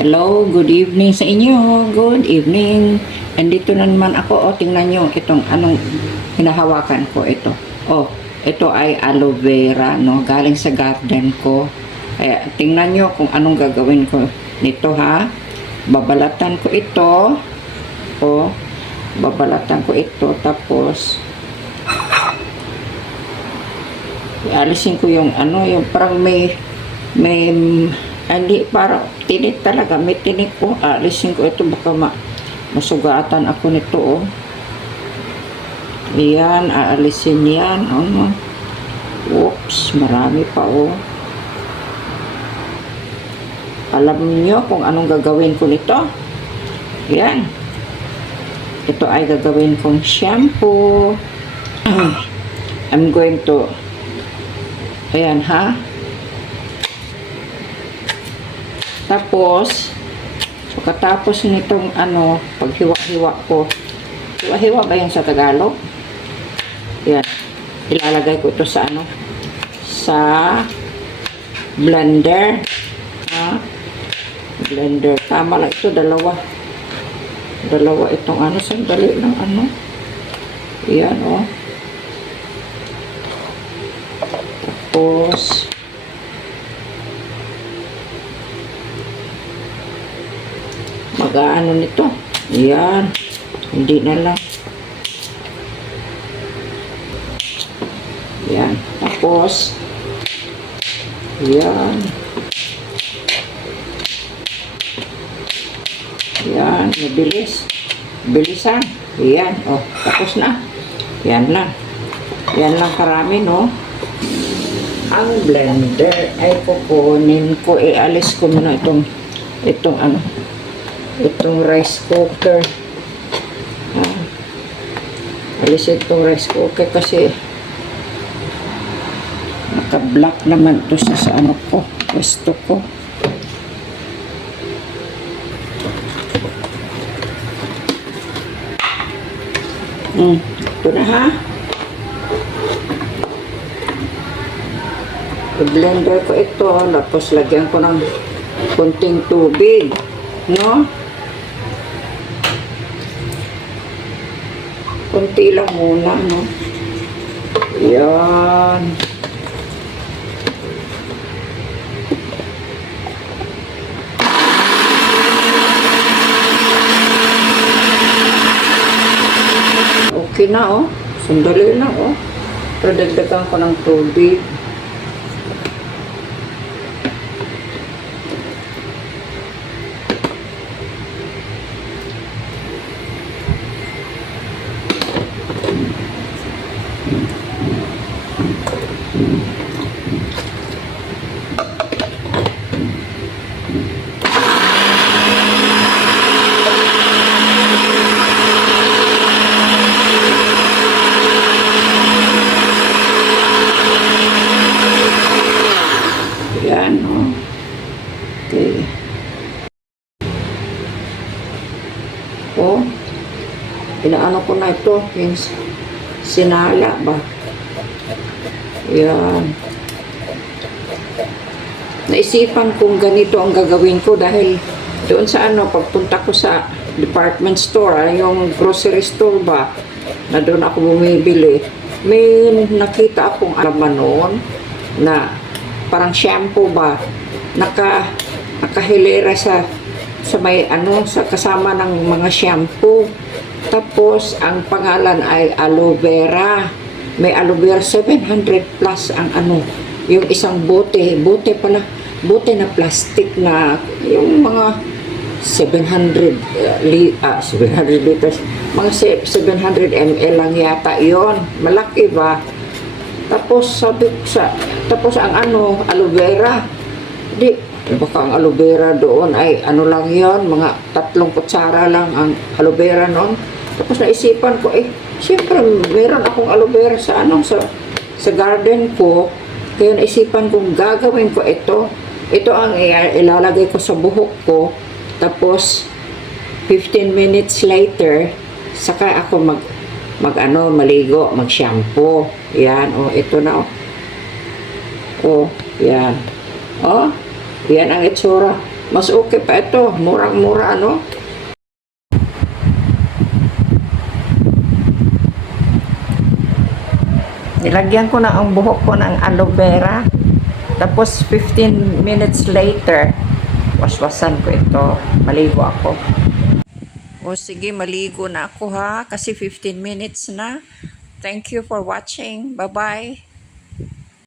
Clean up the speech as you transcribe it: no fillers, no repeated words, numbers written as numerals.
Hello, good evening sa inyo. Good evening. Andito na naman ako. O, tingnan nyo itong anong hinahawakan ko ito. O, ito ay aloe vera, no? Galing sa garden ko. Kaya, tingnan nyo kung anong gagawin ko nito, ha? Babalatan ko ito. O, babalatan ko ito. Tapos, ialisin ko yung ano, yung parang may hindi, para tinik talaga, may tinik ko. Alisin ko ito, baka masugatan ako nito, oh. Yan, aalisin yan, oh. Oops, marami pa, oh. Alam niyo kung anong gagawin ko nito? Yan. Ito ay gagawin kong shampoo. I'm going to, ayan, ha? Tapos, so katapos nitong ano, paghiwa-hiwa ko, hiwa-hiwa ba yan sa Tagalog? Yan, ilalagay ko ito sa ano, sa blender. Ha? Blender, tama lang ito, dalawa itong ano, sandali ng ano. Yan, oh. Tapos, mag-aano nito. Yan. Hindi na lang. Yan. Tapos, yan. Yan. Mabilis. Bilisan. Yan. Oh, tapos na. Yan lang. Yan lang karami, no? Ang blender ay kukunin ko. Ialis ko muna itong ano, itong rice cooker. Alis itong rice cooker kasi naka-block naman ito sa ano ko, pwesto ko. Ito na, ha. I-blender ko ito, tapos lagyan ko ng konting tubig, no? Kunti lang muna, no? Yan. Okay na, oh. Sandali lang, oh. Pero dagdagan ko ng tubig. Yan, oh. Okay. Oh, inaano ko na ito, yung sinala ba? Yan. Naisipan kong ganito ang gagawin ko dahil doon sa ano, pagpunta ko sa department store, yung grocery store ba, na doon ako bumibili, may nakita akong alaman noon na parang shampoo ba, nakahilera sa may ano, sa kasama ng mga shampoo. Tapos ang pangalan ay aloe vera. May aloe vera 700 plus ang ano, yung isang bote pala, bote na plastic na yung mga 700 liters, mga 700 ml lang yata yon, malaki ba? Tapos tapos ang ano, aloe vera. Di, baka ang aloe vera doon ay ano lang yon, mga 3 kutsara lang ang aloe vera noon. Tapos naisipan ko, siyempre meron akong aloe vera sa ano, sa garden ko. Kaya naisipan kong gagawin ko ito. Ito ang ilalagay ko sa buhok ko. Tapos 15 minutes later, saka ako maligo, mag-shampoo. Yan, oh, ito na, oh. Oh, yan. Oh, yan ang itsura. Mas okay pa ito. Murang-mura, ano? Nilagyan ko na ang buhok ko ng aloe vera. Tapos 15 minutes later, waswasan ko ito. Maligo ako. O sige, maligo na ako ha. Kasi 15 minutes na. Thank you for watching. Bye-bye.